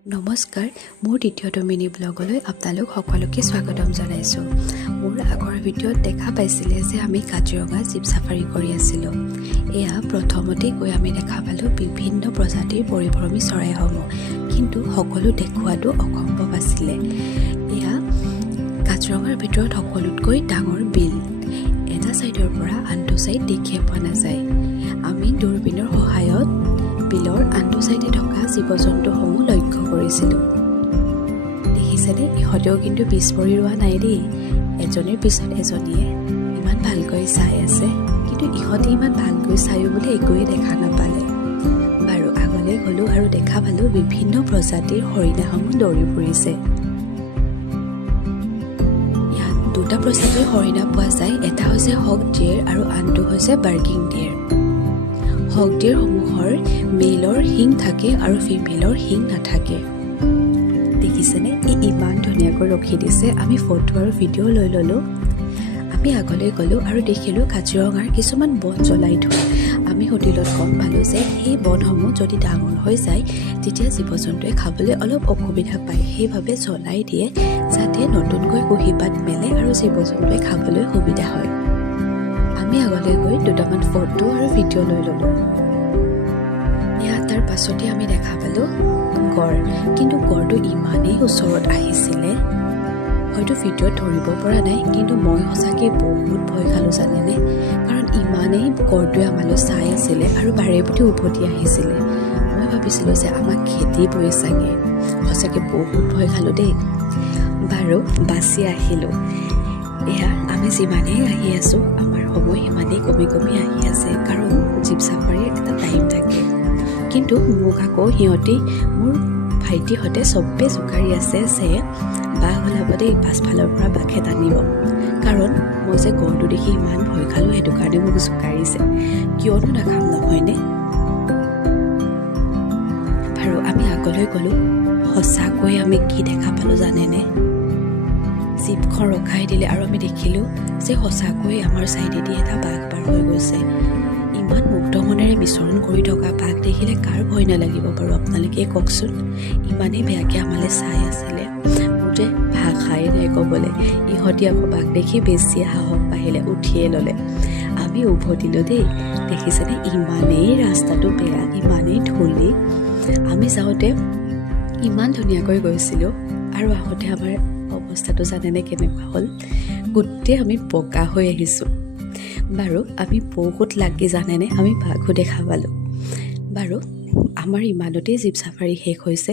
নমস্কাৰ, মোৰ দ্বিতীয়টো মিনি ব্লগলৈ আপোনালোক সকলোকে স্বাগতম জনাইছোঁ। মোৰ আগৰ ভিডিঅ'ত দেখা পাইছিলে যে আমি কাজিৰঙা জীপ চাফাৰী কৰি আছিলোঁ। এয়া প্ৰথমতে গৈ আমি দেখা পালোঁ বিভিন্ন প্ৰজাতিৰ পৰিভ্ৰমী চৰাইসমূহ, কিন্তু সকলো দেখুৱাটো অসম্ভৱ আছিলে। এয়া কাজিৰঙাৰ ভিতৰত সকলোতকৈ ডাঙৰ বিল। এটা ছাইডৰ পৰা আনটো ছাইড দেখিয়ে পোৱা নাযায়। আমি দূৰবীণৰ সহায়ত বিলৰ আনটো ছাইডে থকা জীৱ জন্তুসমূহ লক্ষ্য কৰিছিলোঁ। দেখিছেনে, ইহঁতেও কিন্তু পিছ পৰি ৰোৱা নাই দেই। এজনীৰ পিছত এজনীয়ে ইমান ভালকৈ চাই আছে, কিন্তু ইহঁতে ইমান ভালকৈ চায়ো বোলে একোৱে দেখা নাপালে। বাৰু আগলৈ গ'লোঁ আৰু দেখা পালোঁ বিভিন্ন প্ৰজাতিৰ হৰিণাসমূহ দৌৰি ফুৰিছে। ইয়াত দুটা প্ৰজাতিৰ হৰিণা পোৱা যায়, এটা হৈছে হক ডিয়েৰ আৰু আনটো হৈছে বাৰ্কিং ডিয়েৰ। হক ডিয়েৰসমূহৰ মেলৰ শিং থাকে আৰু ফিমেলৰ শিং নাথাকে। দেখিছেনে, ইমান ধুনীয়াকৈ ৰখি দিছে। আমি ফটো আৰু ভিডিঅ' লৈ ল'লোঁ। আমি আগলৈ গ'লোঁ আৰু দেখিলোঁ কাজিৰঙাৰ কিছুমান বন জ্বলাই থোৱা। আমি হোটেলত গম পালোঁ যে সেই বনসমূহ যদি ডাঙৰ হৈ যায় তেতিয়া জীৱ জন্তুৱে খাবলৈ অলপ অসুবিধা পায়, সেইবাবে জ্বলাই দিয়ে যাতে নতুনকৈ কুঁহিপাত মেলে আৰু জীৱ জন্তুৱে খাবলৈ সুবিধা হয়। আমি আগলৈ গৈ দুটামান ফটো আৰু ভিডিঅ' লৈ ল'লোঁ। তাৰ পাছতে আমি দেখা পালোঁ গড়, কিন্তু গড়টো ইমানেই ওচৰত আহিছিলে, হয়তো ভিডিঅ'ত ধৰিব পৰা নাই, কিন্তু মই সঁচাকৈ বহুত ভয় খালোঁ জানেনে। কাৰণ ইমানেই গড়টোৱে আমালৈ চাই আছিলে আৰু বাৰে প্ৰতি উভতি আহিছিলে। মই ভাবিছিলোঁ যে আমাক খেদিবই চাগে। সঁচাকৈ বহুত ভয় খালোঁ দেই। বাৰু বাচি আহিলোঁ। এয়া আমি যিমানেই আহি আছোঁ আমাৰ সময় সিমানেই কমি কমি আহি আছে, কাৰণ জীপ চাফাৰীৰ এটা টাইম থাকে। কিন্তু মোক আকৌ মোৰ ভাইটিহঁতে চবেই জোকাৰি আছে যে বাঘ ওলাব দেই, পাছফালৰ পৰা বাঘে টানিব। কাৰণ মই যে গড়টো দেখি ইমান ভয় খালোঁ, সেইটো কাৰণে মোক জোকাৰিছে। কিয়নো নাখাম নহয়নে। বাৰু আমি আগলৈ গ'লোঁ। সঁচাকৈ আমি কি দেখা পালোঁ জানেনে। জীপখন ৰখাই দিলে আৰু আমি দেখিলোঁ যে সঁচাকৈ আমাৰ ছাইডেদি এটা বাঘ পাৰ হৈ গৈছে। ইমান মুক্ত মনেৰে বিচৰণ কৰি থকা বাঘ দেখিলে কাৰ ভয় নালাগিব বাৰু, আপোনালোকে কওকচোন। ইমানেই বেয়াকৈ আমালৈ চাই আছিলে, মোৰ যে ভাষাই নাই ক'বলৈ। ইহঁতি আকৌ বাঘ দেখি বেছি সাহস বাঢ়িলে, উঠিয়ে ল'লে। আমি উভতিলোঁ দেই। দেখিছেনে, ইমানেই ৰাস্তাটো বেয়া, ইমানেই ধূলি। আমি যাওঁতে ইমান ধুনীয়াকৈ গৈছিলোঁ আৰু আহোঁতে আমাৰ অৱস্থাটো জানেনে কেনেকুৱা হ'ল। গোটেই আমি বগা হৈ আহিছোঁ। বাৰু আমি বহুত লাগি জানেনে, আমি বাঘো দেখা পালোঁ। বাৰু আমাৰ ইমানতেই জীপ চাফাৰী শেষ হৈছে।